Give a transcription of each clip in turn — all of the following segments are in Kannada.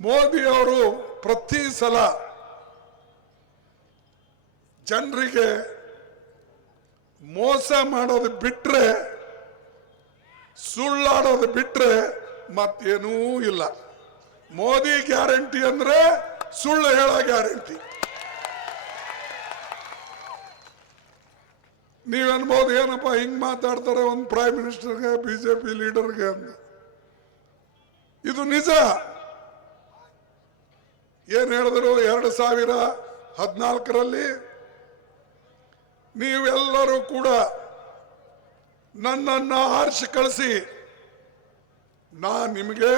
ಮೋದಿ ಅವರು ಪ್ರತಿ ಸಲ ಜನರಿಗೆ ಮೋಸ ಮಾಡೋದು ಬಿಟ್ರೆ, ಸುಳ್ಳಾಡೋದು ಬಿಟ್ರೆ ಮತ್ತೇನೂ ಇಲ್ಲ. ಮೋದಿ ಗ್ಯಾರಂಟಿ ಅಂದ್ರೆ ಸುಳ್ಳು ಹೇಳೋ ಗ್ಯಾರಂಟಿ. ನೀವನ್ಬೋದು ಏನಪ್ಪ ಹಿಂಗ್ ಮಾತಾಡ್ತಾರೆ ಒಂದು ಪ್ರೈಮ್ ಮಿನಿಸ್ಟರ್ಗೆ ಬಿಜೆಪಿ ಲೀಡರ್ಗೆ ಅಂತ. ಇದು ನಿಜ. ಏನ್ ಹೇಳಿದ್ರು? ಎರಡು ಸಾವಿರ ಹದಿನಾಲ್ಕರಲ್ಲಿ ನೀವೆಲ್ಲರೂ ಕೂಡ ನನ್ನನ್ನು ಆರಿಸಿ ಕಳಿಸಿ. ನಾ ನಿಮಗೆ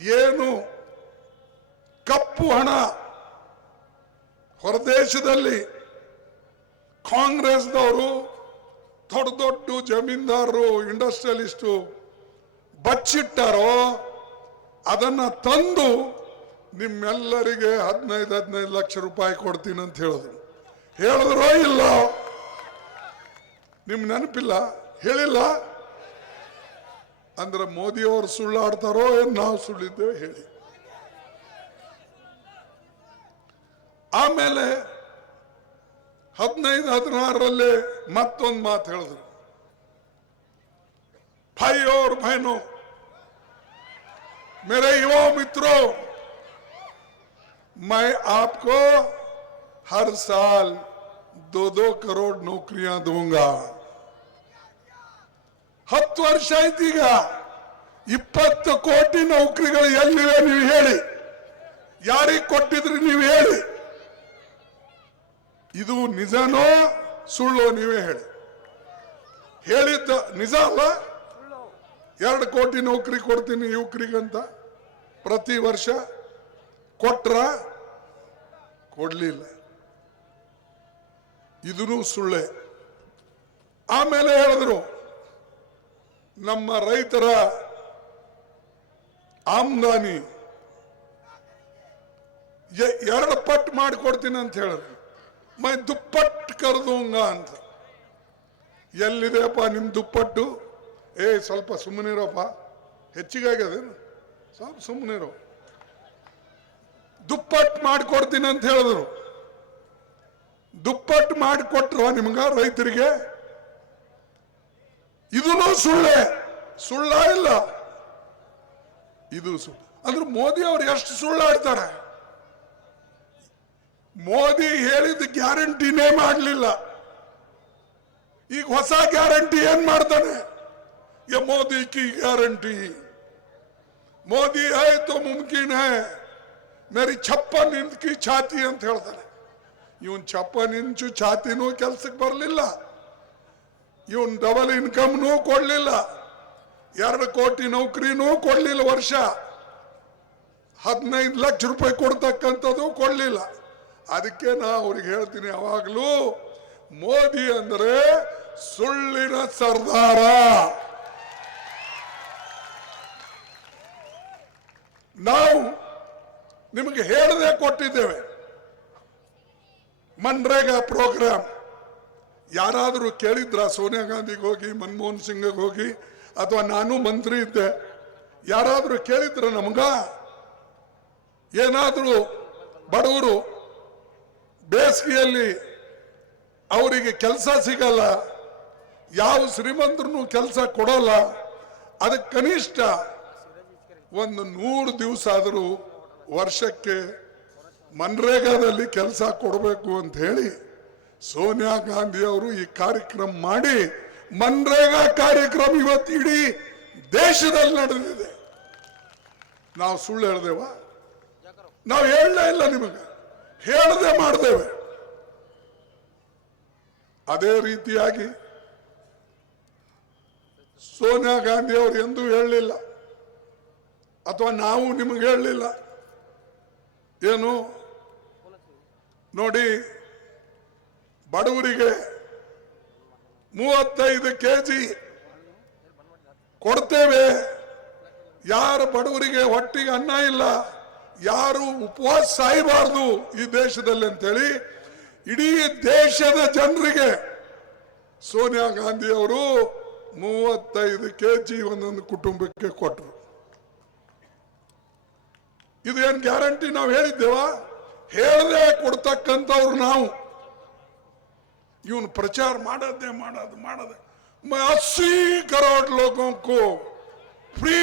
ಏನು ಕಪ್ಪು ಹಣ ಹೊರದೇಶದಲ್ಲಿ ಕಾಂಗ್ರೆಸ್ನವರು ದೊಡ್ಡ ದೊಡ್ಡ ಜಮೀನ್ದಾರರು ಇಂಡಸ್ಟ್ರಿಯಲಿಸ್ಟು ಬಚ್ಚಿಟ್ಟಾರೋ, ಅದನ್ನು ತಂದು ನಿಮ್ಮೆಲ್ಲರಿಗೆ ಹದಿನೈದು ಹದಿನೈದು ಲಕ್ಷ ರೂಪಾಯಿ ಕೊಡ್ತೀನಿ ಅಂತ ಹೇಳಿದ್ರು. ಹೇಳಿದ್ರೋ ಇಲ್ಲ? ನಿಮ್ಮ ನೆನಪಿಲ್ಲ? ಹೇಳಿಲ್ಲ? ಅಂದ್ರೆ ಮೋದಿಯವರು ಸುಳ್ಳಾಡ್ತಾರೋ ಏನು ನಾವು ಸುಳ್ಳಿದ್ದೇವೆ ಹೇಳಿ. ಆಮೇಲೆ ಹದಿನೈದು ಹದಿನಾರರಲ್ಲಿ ಮತ್ತೊಂದು ಮಾತು ಹೇಳಿದ್ರು. ಭಾಯಿ ಅವ್ರ ಭೈನು ಮೇರೆ ಯುವ ಮಿತ್ರೋ मैं आपको हर साल दो दो करोड़ नौकरियां दूंगा ಹತ್ತು ವರ್ಷ ಆಯ್ತೀಗ ಇಪ್ಪತ್ತು ಕೋಟಿ ನೌಕರಿಗಳು ಎಲ್ಲಿವೆ ನೀವು ಹೇಳಿ ಯಾರಿಗೆ ಕೊಟ್ಟಿದ್ರಿ ನೀವು ಹೇಳಿ ಇದು ನಿಜನೋ ಸುಳ್ಳು ನೀವೇ ಹೇಳಿ ಹೇಳಿದ್ದ ನಿಜ ಅಲ್ಲ ಎರಡು ಕೋಟಿ ನೌಕರಿ ಕೊಡ್ತೀನಿ ಯುವಕರಿಗಂತ ಪ್ರತಿ ವರ್ಷ ಕೊಟ್ರ ಕೊಡ್ಲಿಲ್ಲ. ಇದೂ ಸುಳ್ಳೆ. ಆಮೇಲೆ ಹೇಳಿದ್ರು, ನಮ್ಮ ರೈತರ ಆಮ್ದಾನಿ ಎರಡು ಪಟ್ಟು ಮಾಡಿಕೊಡ್ತೀನಿ ಅಂತ ಹೇಳಿದ್ರು. ಮೈ ದುಪ್ಪಟ್ಟು ಕರೆದುಂಗ ಅಂತ. ಎಲ್ಲಿದೆಯಪ್ಪ ನಿಮ್ಮ ದುಪ್ಪಟ್ಟು? ಏ, ಸ್ವಲ್ಪ ಸುಮ್ಮನಿರೋಪ್ಪ ಹೆಚ್ಚಿಗೆ ಆಗ್ಯದೇನು? ಸ್ವಲ್ಪ ಸುಮ್ಮನಿರೋ ದುಪ್ಪಟ್ಟು ಮಾಡಿಕೊಡ್ತೀನಿ ಅಂತ ಹೇಳಿದ್ರು. ದುಪ್ಪಟ್ಟು ಮಾಡಿಕೊಟ್ರು ನಿಮ್ಗ ರೈತರಿಗೆ? ಇದೂ ಸುಳ್ಳೆ? ಸುಳ್ಳ ಇಲ್ಲ. ಇದು ಸುಳ್ಳು ಅಂದ್ರೆ ಮೋದಿ ಅವ್ರು ಎಷ್ಟು ಸುಳ್ಳಾಡ್ತಾರೆ? ಮೋದಿ ಹೇಳಿದ ಗ್ಯಾರಂಟಿನೇ ಮಾಡಲಿಲ್ಲ ಈಗ ಹೊಸ ಗ್ಯಾರಂಟಿ ಏನ್ ಮಾಡ್ತಾನೆ? ಮೋದಿ ಕಿ ಗ್ಯಾರಂಟಿ. ಮೋದಿ ಹೈ ತೋ ಮುಮ್ಕಿನ್ ಮೇರಿ ಚಪ್ಪ ನಿಂಚು ಛಾತಿ ಅಂತ ಹೇಳ್ತಾನೆ. ಇವನ್ ಚಪ್ಪ ನಿಂಚು ಛಾತಿನೂ ಕೆಲ್ಸಕ್ಕೆ ಬರಲಿಲ್ಲ. ಇವನ್ ಡಬಲ್ ಇನ್ಕಮ್ನೂ ಕೊಡಲಿಲ್ಲ. ಎರಡು ಕೋಟಿ ನೌಕರಿನೂ ಕೊಡಲಿಲ್ಲ ವರ್ಷ. ಹದಿನೈದು ಲಕ್ಷ ರೂಪಾಯಿ ಕೊಡ್ತಕ್ಕಂಥದ್ದು ಕೊಡಲಿಲ್ಲ. ಅದಕ್ಕೆ ನಾ ಅವ್ರಿಗೆ ಹೇಳ್ತೀನಿ, ಯಾವಾಗಲೂ ಮೋದಿ ಅಂದರೆ ಸುಳ್ಳಿನ ಸರ್ದಾರ. ನಾವು ನಿಮಗೆ ಹೇಳದೆ ಕೊಟ್ಟಿದ್ದೇವೆ. ಮನ್ರೇಗಾ ಪ್ರೋಗ್ರಾಮ್. ಯಾರಾದರೂ ಕೇಳಿದ್ರ ಸೋನಿಯಾ ಗಾಂಧಿಗೆ ಹೋಗಿ, ಮನಮೋಹನ್ ಸಿಂಗ್ಗೆ ಹೋಗಿ, ಅಥವಾ ನಾನು ಮಂತ್ರಿ ಇದ್ದೆ. ಯಾರಾದರೂ ಕೇಳಿದ್ರ ನಮಗ? ಏನಾದರೂ ಬಡವರು ಬೇಸಿಗೆಯಲ್ಲಿ ಅವರಿಗೆ ಕೆಲಸ ಸಿಗಲ್ಲ, ಯಾವ ಶ್ರೀಮಂತರು ಕೆಲಸ ಕೊಡಲ್ಲ, ಅದಕ್ಕೆ ಕನಿಷ್ಠ ಒಂದು ನೂರು ದಿವಸ ಆದರೂ ವರ್ಷಕ್ಕೆ ಮನ್ರೇಗಾದಲ್ಲಿ ಕೆಲಸ ಕೊಡಬೇಕು ಅಂತ ಹೇಳಿ ಸೋನಿಯಾ ಗಾಂಧಿ ಅವರು ಈ ಕಾರ್ಯಕ್ರಮ ಮಾಡಿ ಮನ್ರೇಗಾ ಕಾರ್ಯಕ್ರಮ ಇವತ್ತು ಇಡೀ ದೇಶದಲ್ಲಿ ನಡೆದಿದೆ. ನಾವು ಸುಳ್ಳು ಹೇಳ್ದೇವ? ನಾವು ಹೇಳಲೇ ಇಲ್ಲ ನಿಮಗೆ. ಹೇಳದೆ ಮಾಡ್ದೇವೆ. ಅದೇ ರೀತಿಯಾಗಿ ಸೋನಿಯಾ ಗಾಂಧಿ ಅವರು ಎಂದೂ ಹೇಳಲಿಲ್ಲ. ಅಥವಾ ನಾವು ನಿಮಗೆ ಹೇಳಲಿಲ್ಲ. ಏನು ನೋಡಿ ಬಡವರಿಗೆ ಮೂವತ್ತೈದು ಕೆ ಜಿ ಕೊಡ್ತೇವೆ. ಯಾರು ಬಡವರಿಗೆ ಹೊಟ್ಟಿಗೆ ಅನ್ನ ಇಲ್ಲ, ಯಾರು ಉಪವಾಸ ಸಾಯಬಾರದು ಈ ದೇಶದಲ್ಲಿ ಅಂತೇಳಿ ಇಡೀ ದೇಶದ ಜನರಿಗೆ ಸೋನಿಯಾ ಗಾಂಧಿ ಅವರು ಮೂವತ್ತೈದು ಕೆ ಜಿ ಒಂದೊಂದು ಕುಟುಂಬಕ್ಕೆ ಕೊಟ್ಟರು ಇದು ಏನ್ ಗ್ಯಾರಂಟಿ ನಾವು ಹೇಳಿದ್ದೇವ ಹೇಳದೆ ಕೊಡ್ತಕ್ಕಂಥವ್ರು ನಾವು ಇವನು ಪ್ರಚಾರ ಮಾಡೋದೇ ಮಾಡೋದು ಮಾಡೋದು मैं अस्सी करोड़ लोगों को फ्री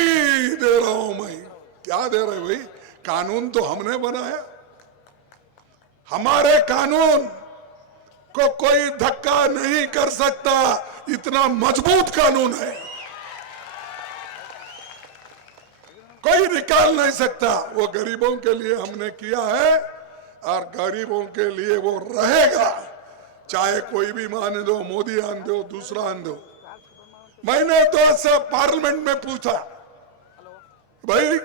दे रहा हूं मैं क्या दे रहे भाई कानून तो हमने बनाया हमारे कानून को कोई धक्का नहीं कर सकता इतना मजबूत कानून है निकाल नहीं सकता वो गरीबों के लिए हमने किया है और गरीबों के लिए वो रहेगा चाहे कोई भी मान दो मोदी आन दो दूसरा आन दो मैंने तो सब पार्लियामेंट में पूछा भाई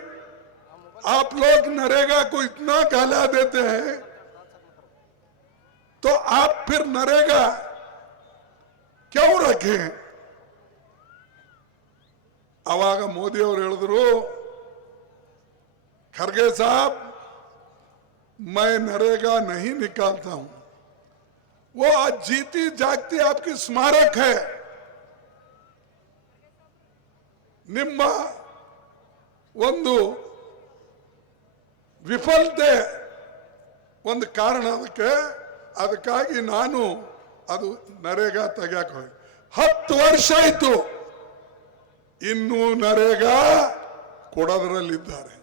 आप लोग नरेगा को इतना गाला देते हैं तो आप फिर नरेगा क्यों रखे ಅವಾಗ ಮೋದಿ ಅವರು ಹೇಳಿದ್ರು खरगे साहब मैं नरेगा नहीं निकालता हूं वो आज जीती जागती आपकी स्मारक है ನಿಮ್ಮ ಒಂದು ವಿಫಲತೆ ಒಂದು ಕಾರಣ ಅದಕ್ಕೆ ಅದಕ್ಕಾಗಿ ನಾನು ಅದು ನರೇಗಾ ತೆಗ್ಯಾಕ ಹೋಗಿ ಹತ್ತು ವರ್ಷ ಆಯ್ತು ಇನ್ನೂ ನರೇಗಾ ಕೊಡೋದ್ರಲ್ಲಿದ್ದಾರೆ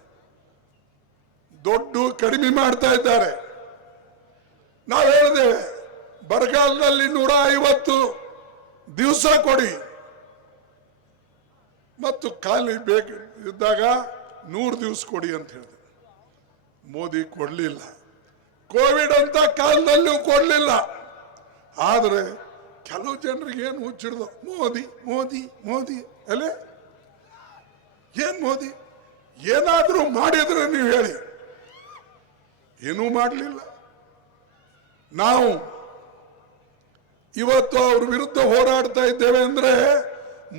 ದೊಡ್ಡ ಕಡಿಮೆ ಮಾಡ್ತಾ ಇದ್ದಾರೆ. ನಾವು ಹೇಳಿದ್ದೇವೆ, ಬರಗಾಲದಲ್ಲಿ ನೂರ ಐವತ್ತು ದಿವಸ ಕೊಡಿ. ಮತ್ತು ಖಾಲಿ ಬೇಕು ಇದ್ದಾಗ ನೂರು ದಿವಸ ಕೊಡಿ ಅಂತ ಹೇಳಿದೆ. ಮೋದಿ ಕೊಡಲಿಲ್ಲ. ಕೋವಿಡ್ ಅಂತ ಕಾಲದಲ್ಲೂ ಕೊಡಲಿಲ್ಲ. ಆದರೆ ಕೆಲವು ಜನರಿಗೆ ಏನು ಹುಚ್ಚಿಡ್ದು? ಮೋದಿ ಮೋದಿ ಮೋದಿ ಅಲ್ಲೇ? ಏನು ಮೋದಿ? ಏನಾದರೂ ಮಾಡಿದ್ರೆ ನೀವು ಹೇಳಿ. ಏನೂ ಮಾಡಲಿಲ್ಲ. ನಾವು ಇವತ್ತು ಅವ್ರ ವಿರುದ್ಧ ಹೋರಾಡ್ತಾ ಇದ್ದೇವೆ ಅಂದ್ರೆ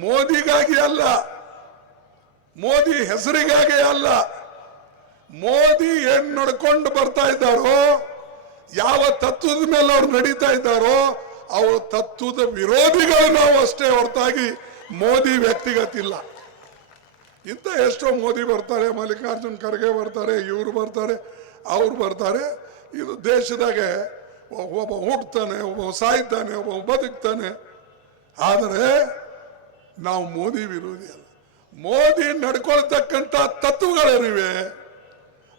ಮೋದಿಗಾಗಿ ಅಲ್ಲ, ಮೋದಿ ಹೆಸರಿಗಾಗಿ ಅಲ್ಲ, ಮೋದಿ ಏನ್ ನಡ್ಕೊಂಡು ಬರ್ತಾ ಇದ್ದಾರೋ, ಯಾವ ತತ್ವದ ಮೇಲೆ ಅವ್ರು ನಡೀತಾ ಇದ್ದಾರೋ, ಅವ್ರ ತತ್ವದ ವಿರೋಧಿಗಳು ನಾವು ಅಷ್ಟೇ ಹೊರತಾಗಿ ಮೋದಿ ವ್ಯಕ್ತಿಗತ ಇಲ್ಲ. ಇಂಥ ಎಷ್ಟೋ ಮೋದಿ ಬರ್ತಾರೆ, ಮಲ್ಲಿಕಾರ್ಜುನ್ ಖರ್ಗೆ ಬರ್ತಾರೆ, ಇವರು ಬರ್ತಾರೆ ಅವ್ರು ಬರ್ತಾರೆ. ಇದು ದೇಶದಾಗೆ ಒಬ್ಬ ಹುಟ್ಟುತ್ತಾನೆ ಒಬ್ಬ ಸಾಯ್ತಾನೆ ಒಬ್ಬ ಬದುಕ್ತಾನೆ. ಆದರೆ ನಾವು ಮೋದಿ ವಿರೋಧಿ ಅಲ್ಲ. ಮೋದಿ ನಡ್ಕೊಳ್ತಕ್ಕಂಥ ತತ್ವಗಳೇನಿವೆ,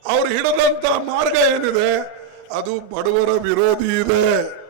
ಅವ್ರು ಹಿಡಿದಂಥ ಮಾರ್ಗ ಏನಿದೆ, ಅದು ಬಡವರ ವಿರೋಧಿ ಇದೆ.